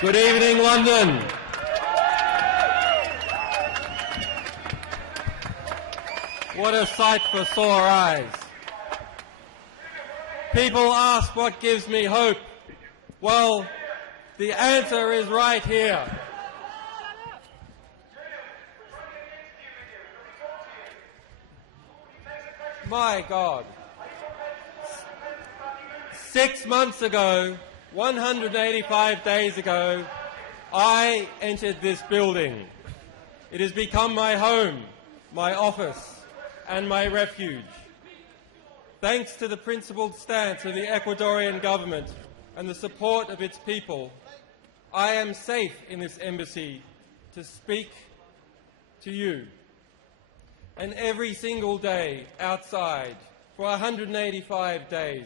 Good evening, London. What a sight for sore eyes. People ask what gives me hope. Well, the answer is right here. My God. 6 months ago, 185 days ago, I entered this building. It has become my home, my office, and my refuge. Thanks to the principled stance of the Ecuadorian government and the support of its people, I am safe in this embassy to speak to you. And every single day outside, for 185 days,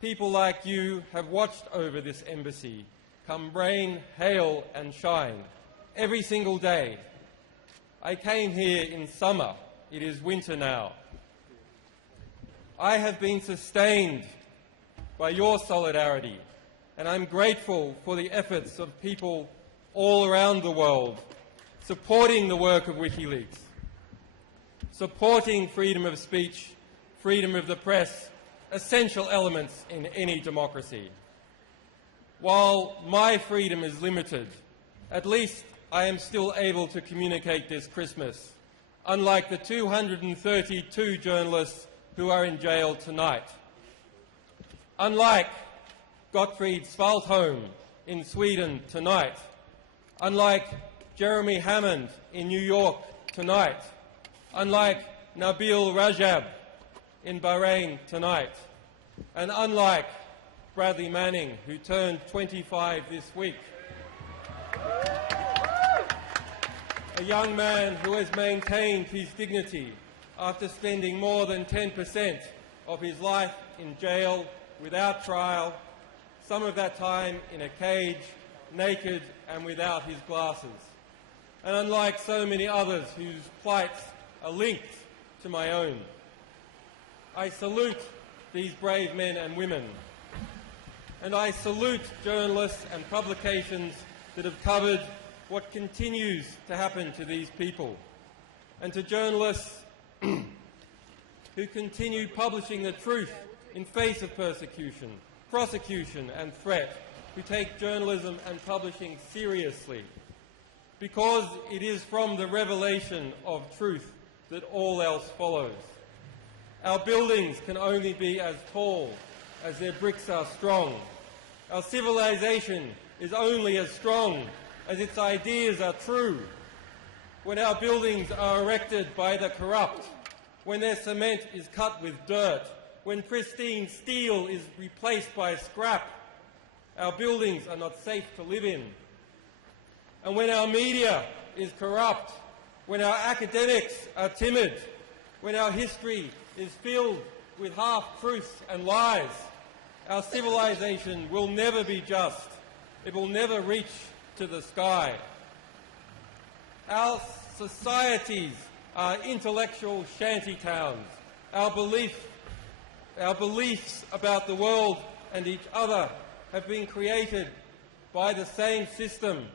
people like you have watched over this embassy, come rain, hail and shine, every single day. I came here in summer. It is winter now. I have been sustained by your solidarity, and I'm grateful for the efforts of people all around the world supporting the work of WikiLeaks, supporting freedom of speech, freedom of the press, essential elements in any democracy. While my freedom is limited, at least I am still able to communicate this Christmas, unlike the 232 journalists who are in jail tonight. Unlike Gottfrid Svartholm in Sweden tonight. Unlike Jeremy Hammond in New York tonight. Unlike Nabeel Rajab in Bahrain tonight. And unlike Bradley Manning, who turned 25 this week. A young man who has maintained his dignity after spending more than 10% of his life in jail without trial, some of that time in a cage, naked and without his glasses. And unlike so many others whose plights are linked to my own, I salute these brave men and women. And I salute journalists and publications that have covered what continues to happen to these people, and to journalists who continue publishing the truth in face of persecution, prosecution and threat, who take journalism and publishing seriously, because it is from the revelation of truth that all else follows. Our buildings can only be as tall as their bricks are strong. Our civilization is only as strong as its ideas are true. When our buildings are erected by the corrupt, when their cement is cut with dirt, when pristine steel is replaced by scrap, our buildings are not safe to live in. And when our media is corrupt, when our academics are timid, when our history is filled with half-truths and lies, our civilization will never be just. It will never reach to the sky. Our societies are intellectual shantytowns. Our beliefs about the world and each other have been created by the same system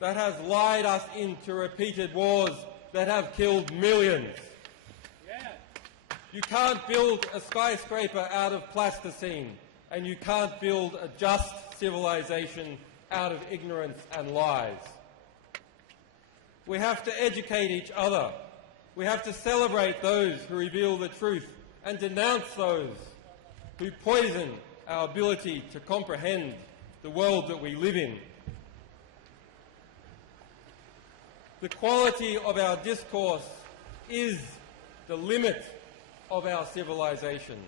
that has lied us into repeated wars that have killed millions. You can't build a skyscraper out of plasticine, and you can't build a just civilization out of ignorance and lies. We have to educate each other. We have to celebrate those who reveal the truth and denounce those who poison our ability to comprehend the world that we live in. The quality of our discourse is the limit of our civilization.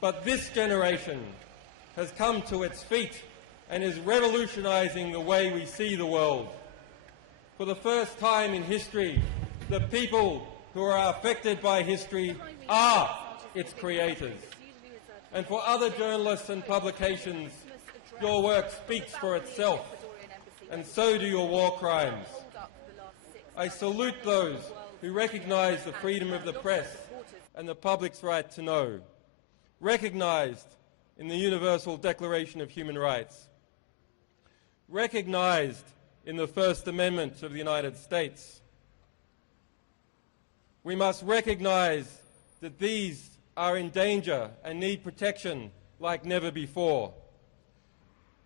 But this generation has come to its feet and is revolutionizing the way we see the world. For the first time in history, the people who are affected by history are its creators. And for other journalists and publications, your work speaks for itself, and so do your war crimes. I salute those who recognise the freedom of the press and the public's right to know, recognised in the Universal Declaration of Human Rights. recognized in the First Amendment of the United States. We must recognize that these are in danger and need protection like never before.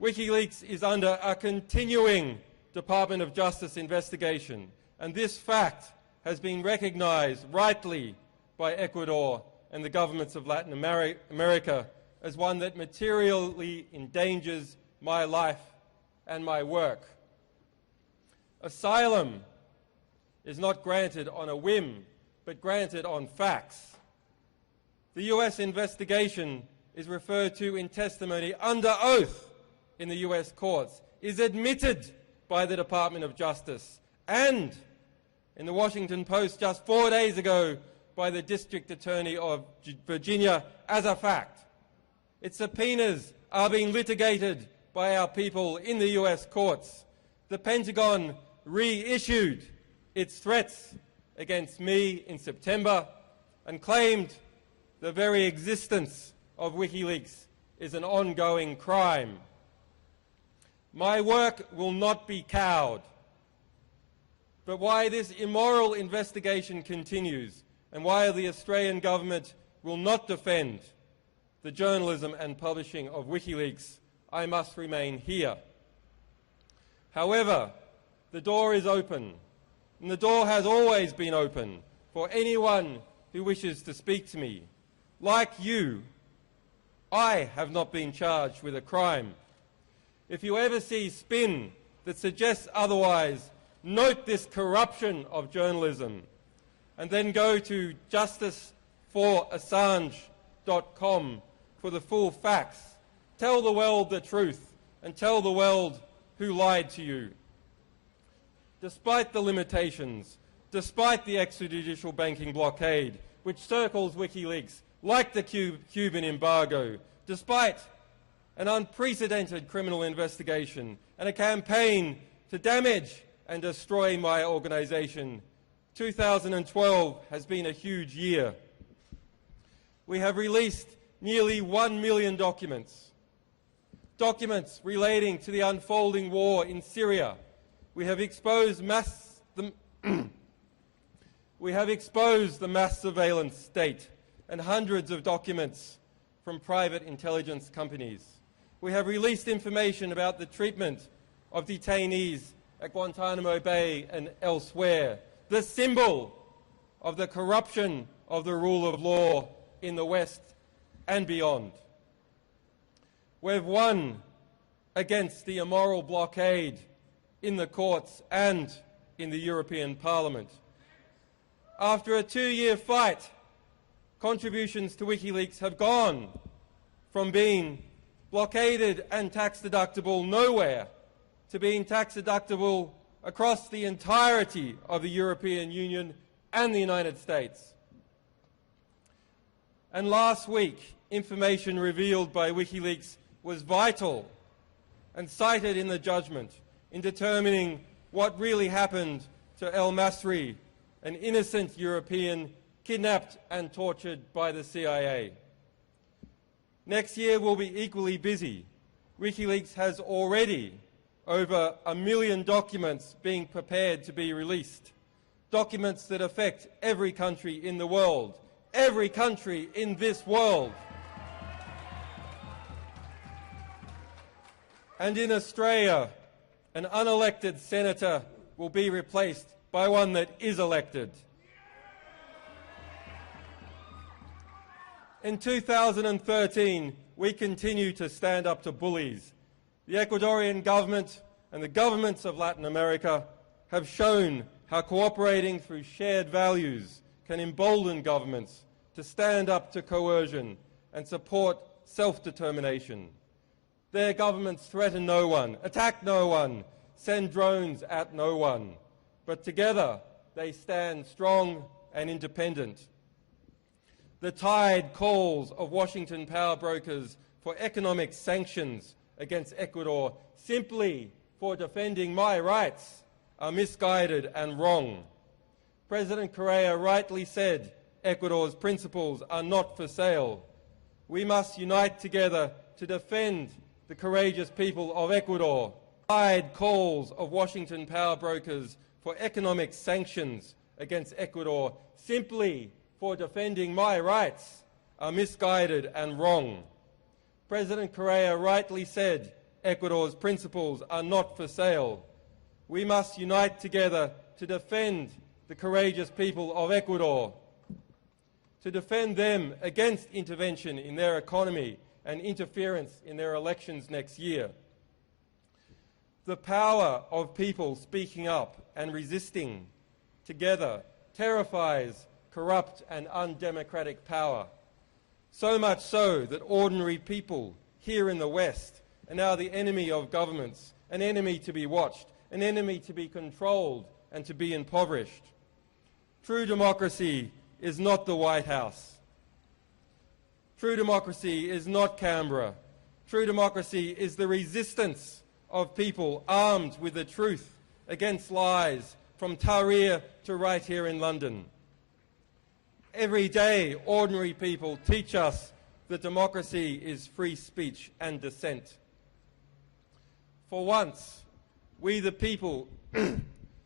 WikiLeaks is under a continuing Department of Justice investigation, and this fact has been recognized rightly by Ecuador and the governments of Latin America as one that materially endangers my life and my work. Asylum is not granted on a whim, but granted on facts. The US investigation is referred to in testimony under oath in the US courts, is admitted by the Department of Justice, and in the Washington Post just 4 days ago by the District Attorney of Virginia as a fact. Its subpoenas are being litigated by our people in the US courts. The Pentagon reissued its threats against me in September and claimed the very existence of WikiLeaks is an ongoing crime. My work will not be cowed, but why this immoral investigation continues and why the Australian government will not defend the journalism and publishing of WikiLeaks, I must remain here. However, the door is open, and the door has always been open for anyone who wishes to speak to me. Like you, I have not been charged with a crime. If you ever see spin that suggests otherwise, note this corruption of journalism, and then go to justiceforassange.com for the full facts. Tell the world the truth, and tell the world who lied to you. Despite the limitations, despite the extrajudicial banking blockade, which circles WikiLeaks, like the Cuban embargo, despite an unprecedented criminal investigation and a campaign to damage and destroy my organization, 2012 has been a huge year. We have released nearly 1 million documents relating to the unfolding war in Syria. We have exposed the mass surveillance state and hundreds of documents from private intelligence companies. We have released information about the treatment of detainees at Guantanamo Bay and elsewhere, the symbol of the corruption of the rule of law in the West and beyond. We've won against the immoral blockade in the courts and in the European Parliament. After a 2-year fight, contributions to WikiLeaks have gone from being blockaded and tax deductible nowhere to being tax deductible across the entirety of the European Union and the United States. And last week, information revealed by WikiLeaks was vital and cited in the judgment in determining what really happened to El Masri, an innocent European kidnapped and tortured by the CIA. Next year will be equally busy. WikiLeaks has already over 1 million documents being prepared to be released. Documents that affect every country in the world, every country in this world. And in Australia, an unelected senator will be replaced by one that is elected. In 2013, we continue to stand up to bullies. The Ecuadorian government and the governments of Latin America have shown how cooperating through shared values can embolden governments to stand up to coercion and support self-determination. Their governments threaten no one, attack no one, send drones at no one, but together they stand strong and independent. The tide calls of Washington power brokers for economic sanctions against Ecuador simply for defending my rights are misguided and wrong. President Correa rightly said Ecuador's principles are not for sale. We must unite together to defend the courageous people of Ecuador calls of Washington power brokers for economic sanctions against Ecuador simply for defending my rights are misguided and wrong. President Correa rightly said Ecuador's principles are not for sale. We must unite together to defend the courageous people of Ecuador, to defend them against intervention in their economy and interference in their elections next year. The power of people speaking up and resisting together terrifies corrupt and undemocratic power. So much so that ordinary people here in the West are now the enemy of governments, an enemy to be watched, an enemy to be controlled and to be impoverished. True democracy is not the White House. True democracy is not Canberra. True democracy is the resistance of people armed with the truth against lies from Tahrir to right here in London. Every day, ordinary people teach us that democracy is free speech and dissent. For once, we the people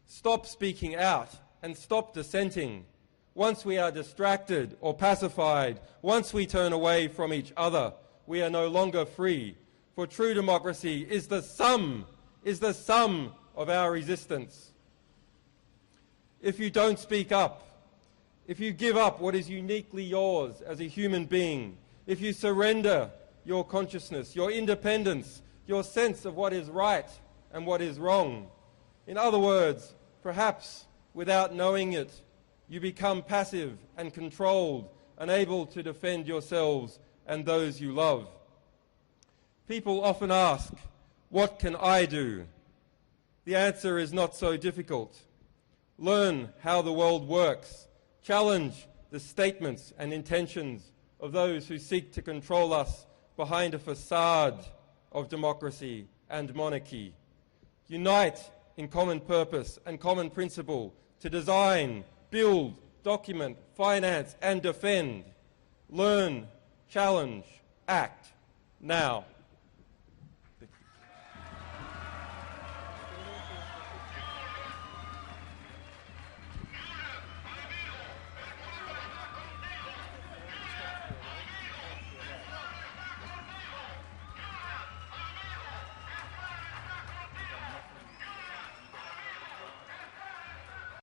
stop speaking out and stop dissenting. Once we are distracted or pacified, once we turn away from each other, we are no longer free. For true democracy is the sum of our resistance. If you don't speak up, if you give up what is uniquely yours as a human being, if you surrender your consciousness, your independence, your sense of what is right and what is wrong, in other words, perhaps without knowing it, you become passive and controlled, unable to defend yourselves and those you love. People often ask, what can I do? The answer is not so difficult. Learn how the world works. Challenge the statements and intentions of those who seek to control us behind a facade of democracy and monarchy. Unite in common purpose and common principle to design, build, document, finance and defend. Learn, challenge, act now.